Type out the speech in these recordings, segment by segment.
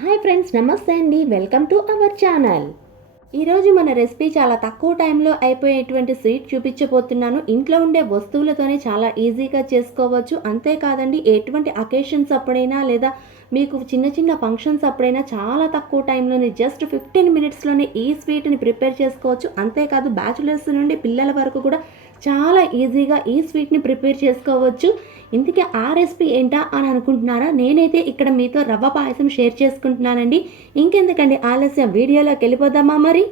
Hi friends, నమస్తే అండి. Welcome to our channel. ఈరోజు మన రెసిపీ చాలా తక్కువ టైంలో అయిపోయేటువంటి స్వీట్ చూపించబోతున్నాను. ఇంట్లో ఉండే వస్తువులతోనే చాలా ఈజీగా చేసుకోవచ్చు. అంతేకాదండి, ఎటువంటి అకేషన్స్ అప్పుడైనా లేదా మీకు చిన్న చిన్న ఫంక్షన్స్ అప్పుడైనా చాలా తక్కువ టైంలోనే జస్ట్ 15 మినిట్స్లోనే ఈ స్వీట్ని ప్రిపేర్ చేసుకోవచ్చు. అంతేకాదు, బ్యాచులర్స్ నుండి పిల్లల వరకు కూడా చాలా ఈజీగా ఈ స్వీట్ని ప్రిపేర్ చేసుకోవచ్చు. ఇంతకీ ఆ రెసిపీ ఏంటా అని అనుకుంటున్నారా? నేనైతే ఇక్కడ మీతో రవ్వ పాయసం షేర్ చేసుకుంటున్నానండి. ఇంకెందుకండి ఆలస్యం, వీడియోలోకి వెళ్ళిపోదామా మరి?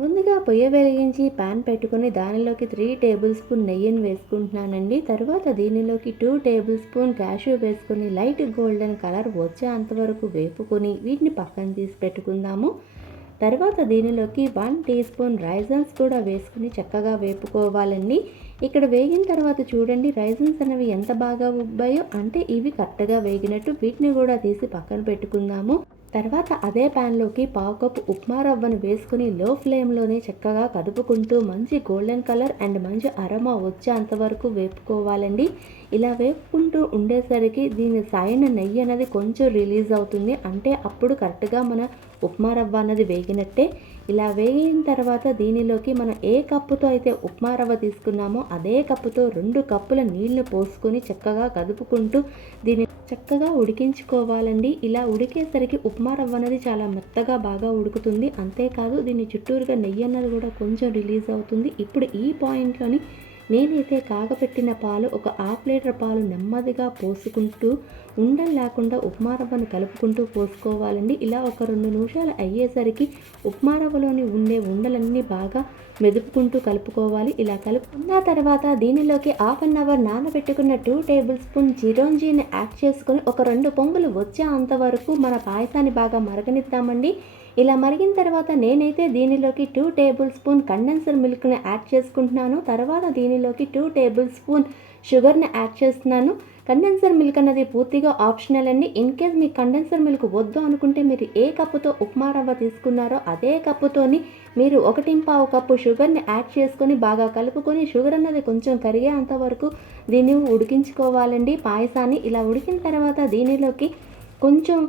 ముందుగా పొయ్యి వెలిగించి పాన్ పెట్టుకొని దానిలోకి 3 టేబుల్ స్పూన్ నెయ్యిని వేసుకుంటున్నానండి. తర్వాత దీనిలోకి 2 టేబుల్ స్పూన్ క్యాష్యూ వేసుకొని లైట్ గోల్డెన్ కలర్ వచ్చేంతవరకు వేపుకొని వీటిని పక్కన తీసి పెట్టుకుందాము. తర్వాత దీనిలోకి 1 టీ స్పూన్ రైజన్స్ కూడా వేసుకుని చక్కగా వేపుకోవాలండి. ఇక్కడ వేగిన తర్వాత చూడండి, రైజన్స్ అనేవి ఎంత బాగా ఉబ్బాయో, అంటే ఇవి కరెక్ట్గా వేగినట్టు. వీటిని కూడా తీసి పక్కన పెట్టుకుందాము. తర్వాత అదే ప్యాన్లోకి పావు కప్పు ఉప్మా రవ్వను వేసుకుని లో ఫ్లేమ్లోనే చక్కగా కదుపుకుంటూ మంచి గోల్డెన్ కలర్ అండ్ మంచి అరోమా వచ్చేంతవరకు వేపుకోవాలండి. ఇలా వేపుకుంటూ ఉండేసరికి దీని సైడ్ నెయ్యి అనేది కొంచెం రిలీజ్ అవుతుంది. అంటే అప్పుడు కరెక్ట్గా మన ఉప్మా రవ్వ అన్నది వేగినట్టే. ఇలా వేగిన తర్వాత దీనిలోకి మనం ఏ కప్పుతో అయితే ఉప్మా రవ్వ తీసుకున్నామో అదే కప్పుతో 2 కప్పుల నీళ్లు పోసుకొని చక్కగా కదుపుకుంటూ దీన్ని చక్కగా ఉడికించుకోవాలండి. ఇలా ఉడికేసరికి ఉప్మా రవ్వ అనేది చాలా మెత్తగా బాగా ఉడుకుతుంది. అంతేకాదు, దీని చుట్టూరుగా నెయ్యి అన్నది కూడా కొంచెం రిలీజ్ అవుతుంది. ఇప్పుడు ఈ పాయింట్లోని నేనైతే కాగపెట్టిన పాలు ఒక 1/2 లీటర్ పాలు నెమ్మదిగా పోసుకుంటూ ఉండలు లేకుండా ఉప్మా రవ్వను కలుపుకుంటూ పోసుకోవాలండి. ఇలా ఒక 2 నిమిషాలు అయ్యేసరికి ఉప్మా రవ్వలోని ఉండే ఉండలన్నీ బాగా మెదుపుకుంటూ కలుపుకోవాలి. ఇలా కలుపుకున్న తర్వాత దీనిలోకి 1/2 అవర్ నానబెట్టుకున్న 2 టేబుల్ స్పూన్ చిరోంజీని యాడ్ చేసుకొని ఒక 2 పొంగులు వచ్చే అంతవరకు మన పాయసాన్ని బాగా మరగనిద్దామండి. ఇలా మరిగిన తర్వాత నేనైతే దీనిలోకి 2 టేబుల్ స్పూన్ కండెన్సర్ మిల్క్ని యాడ్ చేసుకుంటున్నాను. తర్వాత దీనిలోకి 2 టేబుల్ స్పూన్ షుగర్ని యాడ్ చేస్తున్నాను. కండెన్సర్ మిల్క్ అన్నది పూర్తిగా ఆప్షనల్ అండి. ఇన్ కేస్ మీకు కండెన్సర్ మిల్క్ వద్దు అనుకుంటే మీరు ఏ కప్పుతో ఉప్మా రవ్వ తీసుకున్నారో అదే కప్పుతోని మీరు 1.5 కప్పు షుగర్ని యాడ్ చేసుకొని బాగా కలుపుకొని షుగర్ అన్నది కొంచెం కరిగేంత వరకు దీన్ని ఉడికించుకోవాలండి పాయసాన్ని. ఇలా ఉడికిన తర్వాత దీనిలోకి కొంచెం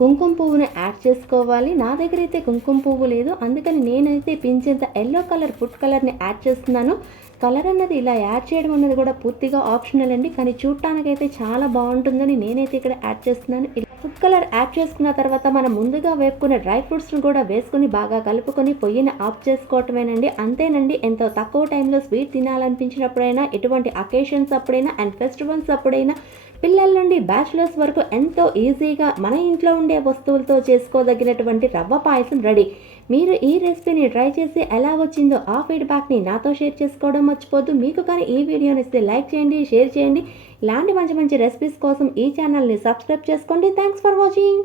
కుంకుమ పువ్వుని యాడ్ చేసుకోవాలి. నా దగ్గర అయితే కుంకుమ పువ్వు లేదు, అందుకని నేనైతే పించేంత ఎల్లో కలర్ ఫుడ్ కలర్ని యాడ్ చేస్తున్నాను. కలర్ అన్నది ఇలా యాడ్ చేయడం అన్నది కూడా పూర్తిగా ఆప్షనల్ అండి, కానీ చూడటానికైతే చాలా బాగుంటుందని నేనైతే ఇక్కడ యాడ్ చేస్తున్నాను. ఇలా ఫుడ్ కలర్ యాడ్ చేసుకున్న తర్వాత మనం ముందుగా వేపుకున్న డ్రై ఫ్రూట్స్ని కూడా వేసుకుని బాగా కలుపుకొని పొయ్యిని ఆఫ్ చేసుకోవటమేనండి. అంతేనండి, ఎంతో తక్కువ టైంలో స్వీట్ తినాలనిపించినప్పుడైనా, ఎటువంటి అకేషన్స్ అప్పుడైనా అండ్ ఫెస్టివల్స్ అప్పుడైనా పిల్లల నుండి బ్యాచులర్స్ వరకు ఎంతో ఈజీగా మన ఇంట్లో ఉండే వస్తువులతో చేసుకోదగినటువంటి రవ్వ పాయసం రెడీ. మీరు ఈ రెసిపీని ట్రై చేసి ఎలా వచ్చిందో ఆ ఫీడ్బ్యాక్ని నాతో షేర్ చేసుకోవడం మర్చిపోద్దు. మీకు కానీ ఈ వీడియోని ఇస్తే లైక్ చేయండి, షేర్ చేయండి. ఇలాంటి మంచి మంచి రెసిపీస్ కోసం ఈ ఛానల్ని సబ్స్క్రైబ్ చేసుకోండి. Thanks for watching.